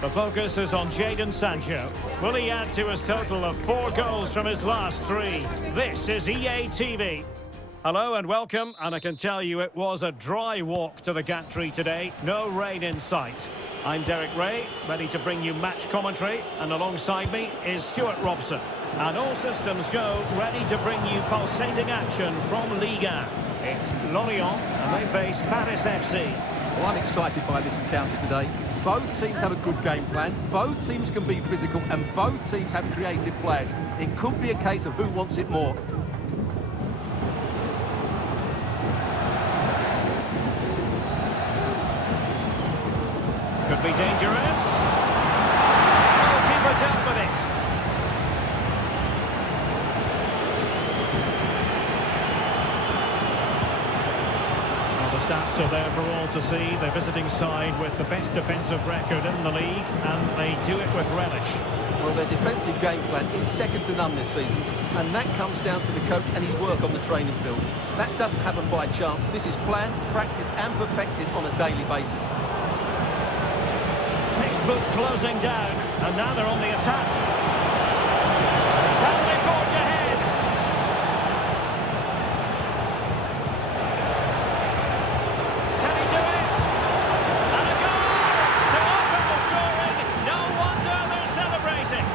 The focus is on Jadon Sancho. Will he add to his total of 4 goals from his last 3? This is EA TV. Hello and welcome, and I can tell you it was a dry walk to the gantry today. No rain in sight. I'm Derek Ray, ready to bring you match commentary, and alongside me is Stuart Robson. And all systems go, ready to bring you pulsating action from Ligue 1. It's Lorient, and they face Paris FC. Well, I'm excited by this encounter today. Both teams have a good game plan, both teams can be physical, and both teams have creative players. It could be a case of who wants it more. Could be dangerous. Goalkeeper dealt with it. Well, the stats are there for all to see. The visiting side with the best defensive record in the league, and they do it with relish. Well, their defensive game plan is second to none this season, and that comes down to the coach and his work on the training field. That doesn't happen by chance. This is planned, practiced and perfected on a daily basis. Textbook closing down, and now they're on the attack. Can they forge ahead? Can he do it? And a goal to open the scoring. No wonder they're celebrating.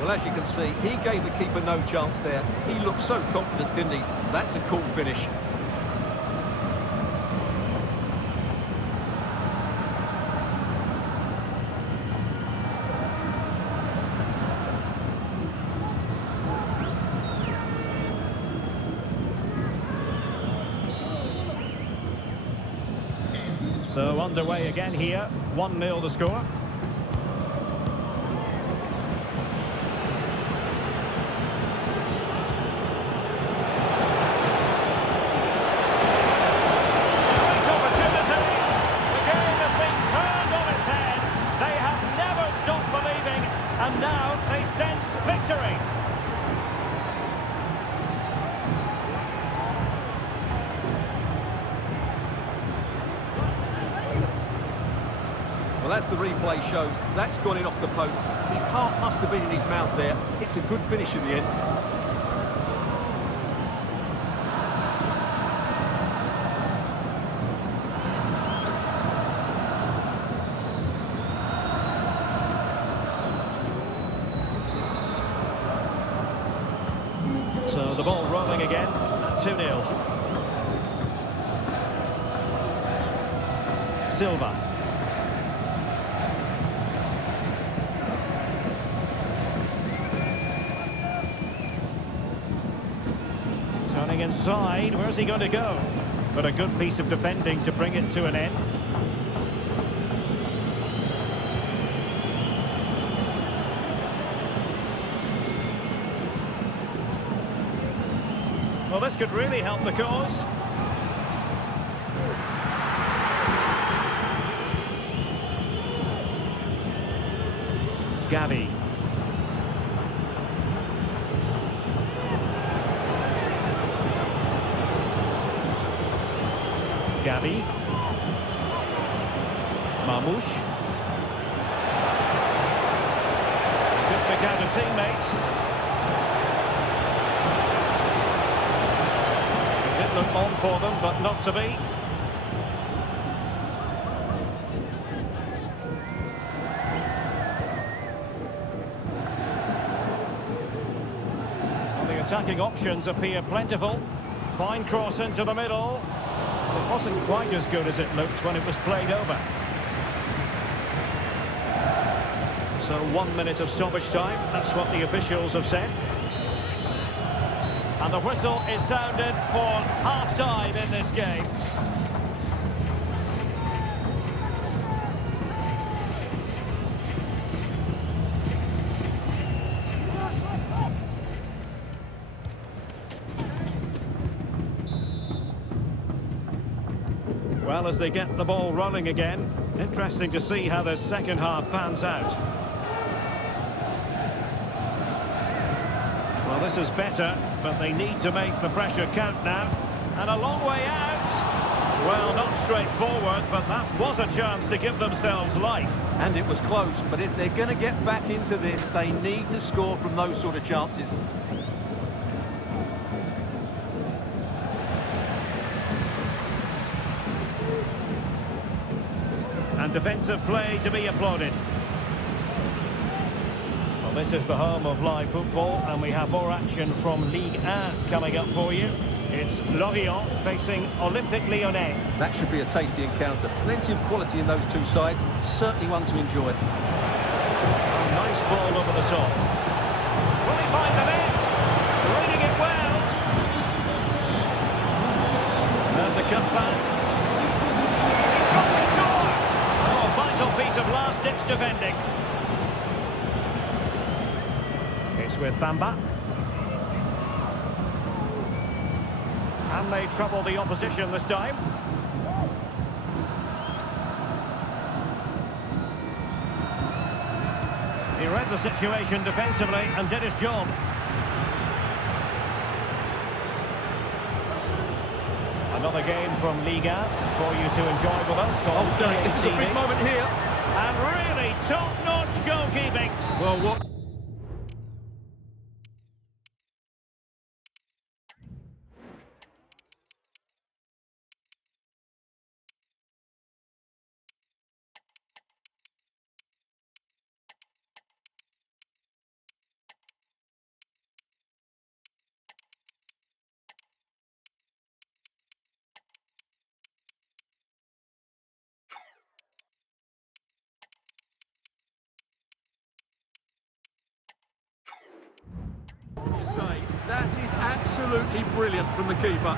Well, as you can see, he gave the keeper no chance there. He looked so confident, didn't he? That's a cool finish. So underway again here, 1-0 the score. And now they sense victory. Well, as the replay shows, that's gone in off the post. His heart must have been in his mouth there. It's a good finish in the end. So the ball rolling again at 2-0. Silva. Turning inside, where's he going to go? But a good piece of defending to bring it to an end. Well, this could really help the cause. Gavi. Gavi. Marmoush. Good pick out of teammate. Look on for them, but not to be. Well, the attacking options appear plentiful. Fine cross into the middle. It wasn't quite as good as it looked when it was played over. So 1 minute of stoppage time, that's what the officials have said. And the whistle is sounded for half-time in this game. Well, as they get the ball rolling again, interesting to see how the second half pans out. Well, this is better, but they need to make the pressure count now. And a long way out. Well, not straightforward, but that was a chance to give themselves life. And it was close, but if they're going to get back into this, they need to score from those sort of chances. And defensive play to be applauded. Well, this is the home of live football, and we have more action from Ligue 1 coming up for you. It's Lorient facing Olympique Lyonnais. That should be a tasty encounter. Plenty of quality in those two sides. Certainly one to enjoy. Nice ball over the top. Will he find the net? Reading it well. There's the cutback. He's got to score! Oh, vital piece of last-ditch defending. It's with Bamba. And they trouble the opposition this time. He read the situation defensively and did his job. Another game from Ligue 1 for you to enjoy with us. Okay, this is a big moment here. And really top-notch goalkeeping. Well, what... say, that is absolutely brilliant from the keeper.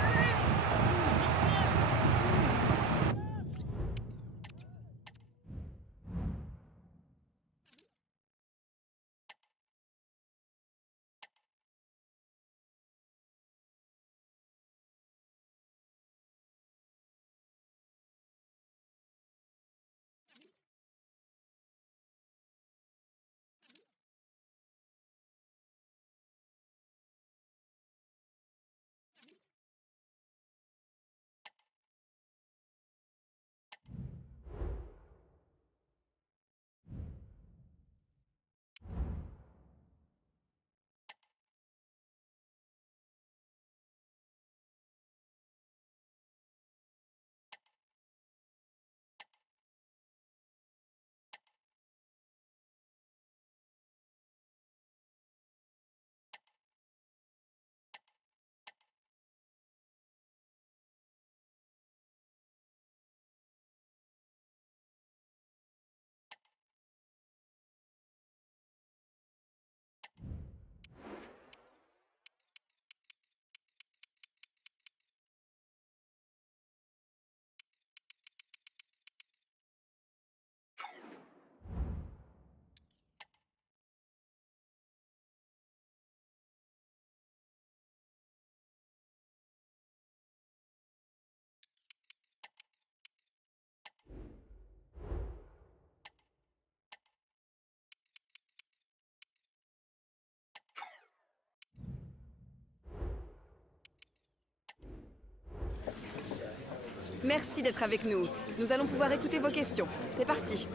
Merci d'être avec nous. Nous allons pouvoir écouter vos questions. C'est parti.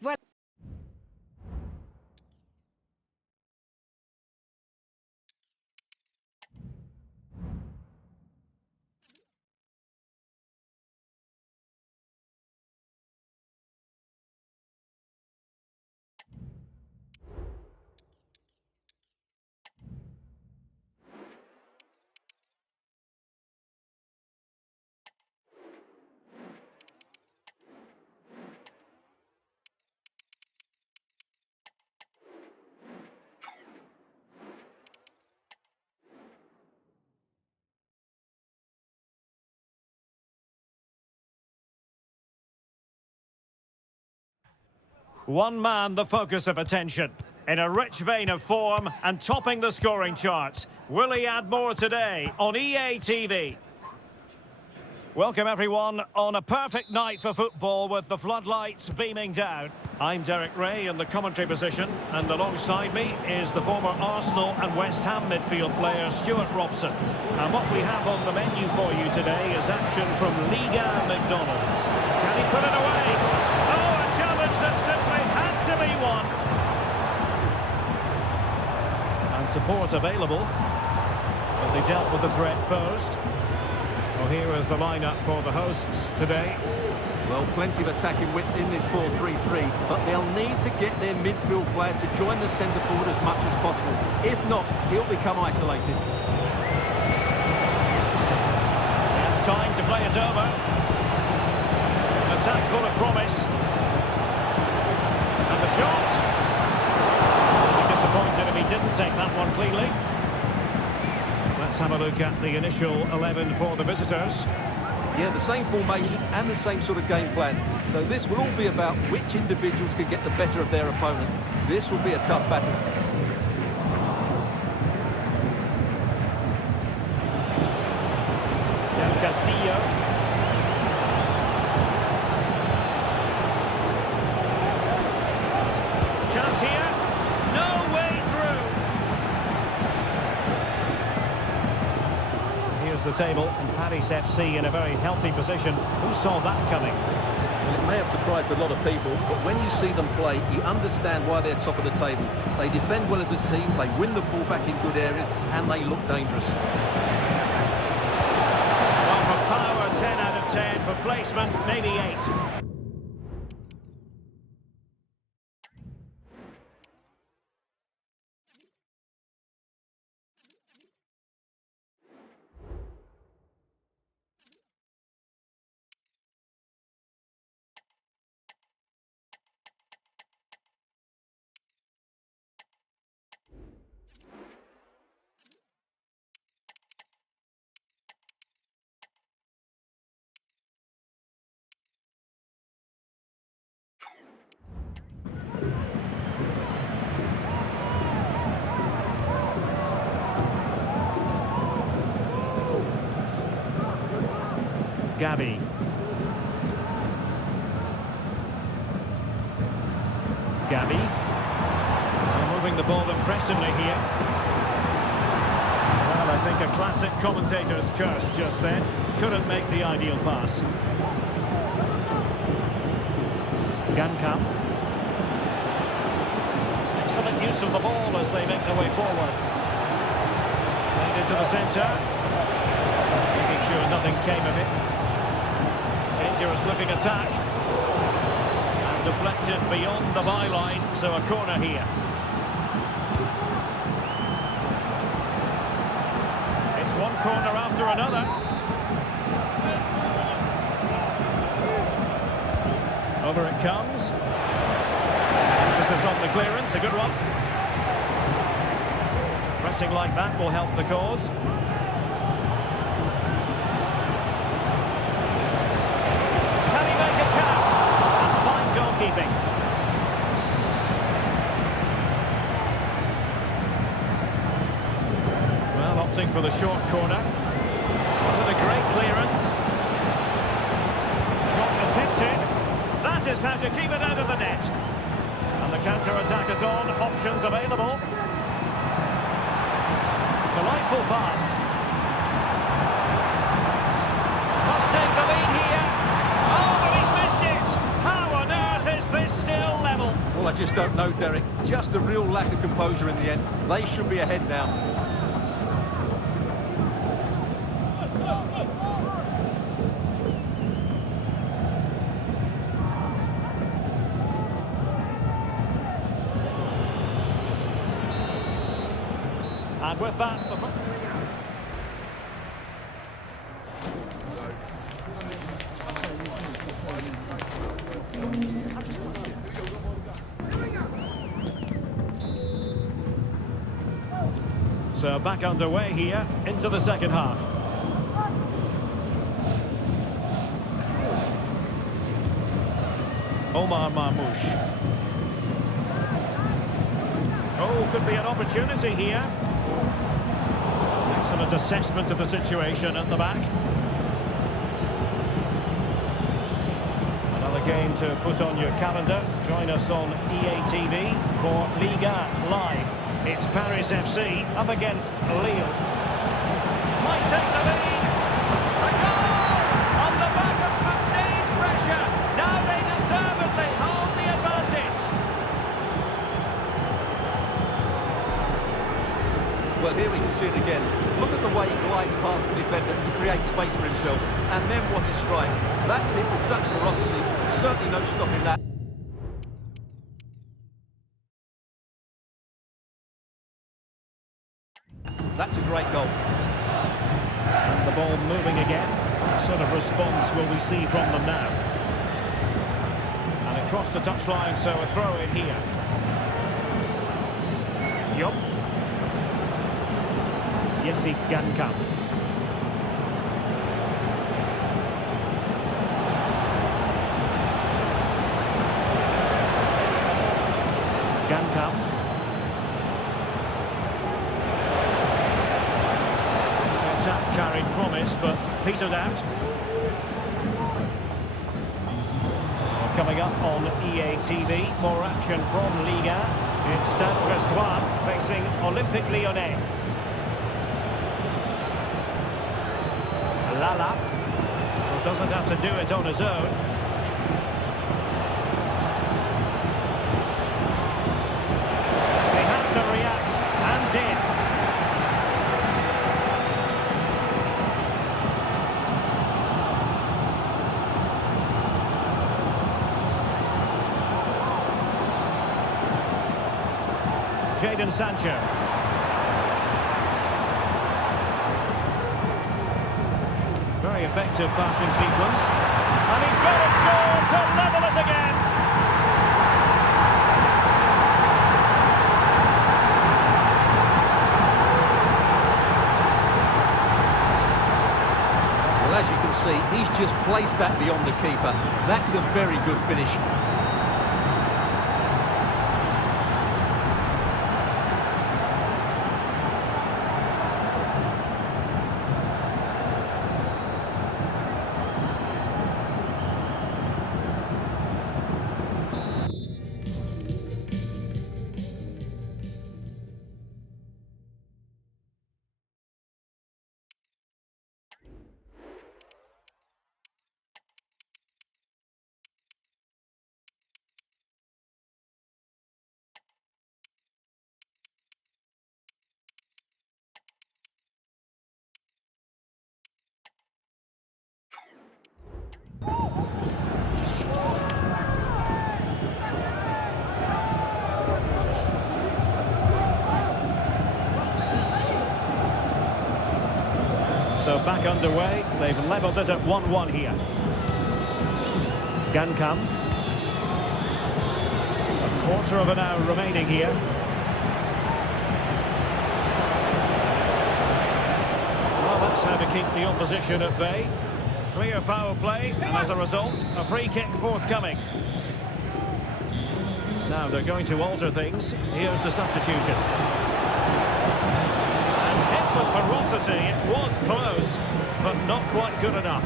Voilà. One man the focus of attention, in a rich vein of form and topping the scoring charts. Will he add more today on EA TV? Welcome everyone on a perfect night for football with the floodlights beaming down. I'm Derek Ray in the commentary position, and alongside me is the former Arsenal and West Ham midfield player Stuart Robson. And what we have on the menu for you today is action from Ligue McDonald's. Can he put it away? Oh, a challenge that simply had to be won. And support available, but they dealt with the threat posed. Well, here is the lineup for the hosts today. Well, plenty of attacking width in this 4-3-3, but they'll need to get their midfield players to join the centre forward as much as possible. If not, he'll become isolated. It's time to play it over. An attack full of promise. And the shot. I'd be disappointed if he didn't take that one cleanly. Let's have a look at the initial 11 for the visitors. Yeah, the same formation and the same sort of game plan. So this will all be about which individuals can get the better of their opponent. This will be a tough battle. Del Castillo. Chance here. No way through. Here's the table, and Paris FC in a very healthy position. Who saw that coming? Well, it may have surprised a lot of people, but when you see them play, you understand why they're top of the table. They defend well as a team, they win the ball back in good areas, and they look dangerous. Well, for power, 10 out of 10. For placement, maybe 8. Gabi. Gabi. Moving the ball impressively here. Well, I think a classic commentator's curse just then. Couldn't make the ideal pass. Gankam. Excellent use of the ball as they make their way forward. Played into the centre. Making sure nothing came of it. Dangerous looking attack. And deflected beyond the byline, so a corner here. It's one corner after another. Over it comes. Emphasis on the clearance, a good one. Pressing like that will help the cause. Well, opting for the short corner. Wasn't a great clearance. Shot attempted. That is how to keep it out of the net. And the counter-attack is on. Options available. Delightful pass. Must take the lead here. Oh, but he's missed it. How on earth is this still level? Well, I just don't know, Derek. Just a real lack of composure in the end. They should be ahead now. And with that... So back underway here into the second half. Omar Marmoush. Oh, could be an opportunity here. Excellent assessment of the situation at the back. game to put on your calendar. Join us on EA TV for Ligue Live. It's Paris FC up against Lille. Might take the lead. A goal! On the back of sustained pressure. Now they deservedly hold the advantage. Well, here we can see it again. Look at the way he glides past the defender to create space for himself. And then what a strike. That's hit with such ferocity. Certainly no stopping that. That's a great goal. And the ball moving again. What sort of response will we see from them now? And across the touchline, so a throw in here. Diop. Jesse Gankam. Gankam. Attack carried promise, but petered out. Well, coming up on EA TV, more action from Ligue. It's Stade Brestois facing Olympique Lyonnais. Lala. Well, doesn't have to do it on his own. They had to react and did. Jadon Sancho. Very effective passing sequence. And he's got it scored to level us again. Well, as you can see, he's just placed that beyond the keeper. That's a very good finish. So back underway, they've levelled it at 1-1 here. Gankam. A quarter of an hour remaining here. Well, that's how to keep the opposition at bay. Clear foul play, and as a result, a free kick forthcoming. Now they're going to alter things. Here's the substitution. With ferocity, it was close, but not quite good enough.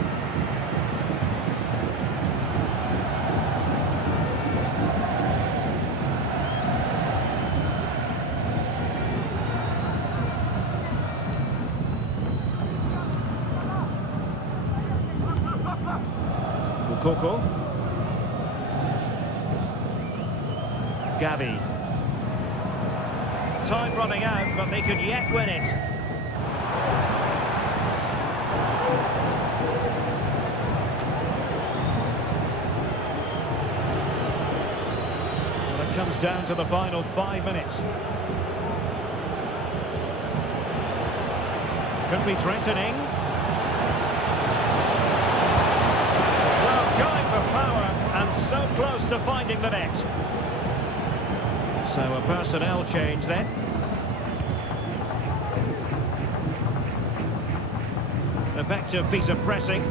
Mukoko. Gavi. Time running out, but they could yet win it. Comes down to the final 5 minutes. Could be threatening. Well, going for power and so close to finding the net. So a personnel change then. Effective piece of pressing.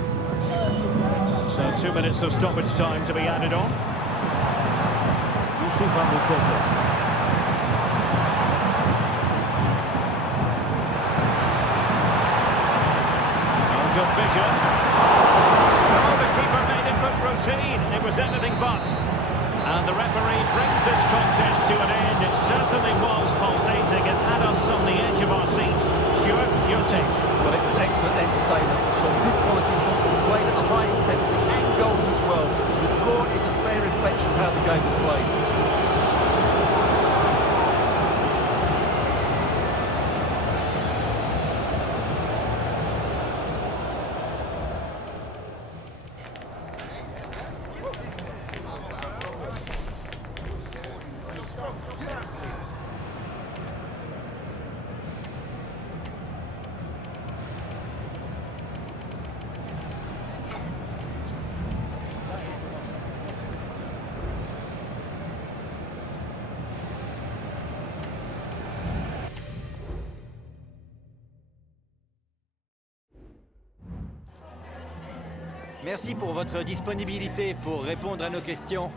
So 2 minutes of stoppage time to be added on. Mukoko. Good vision. Oh, the keeper made it look routine. It was ended Merci pour votre disponibilité pour répondre à nos questions.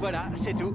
Voilà, c'est tout.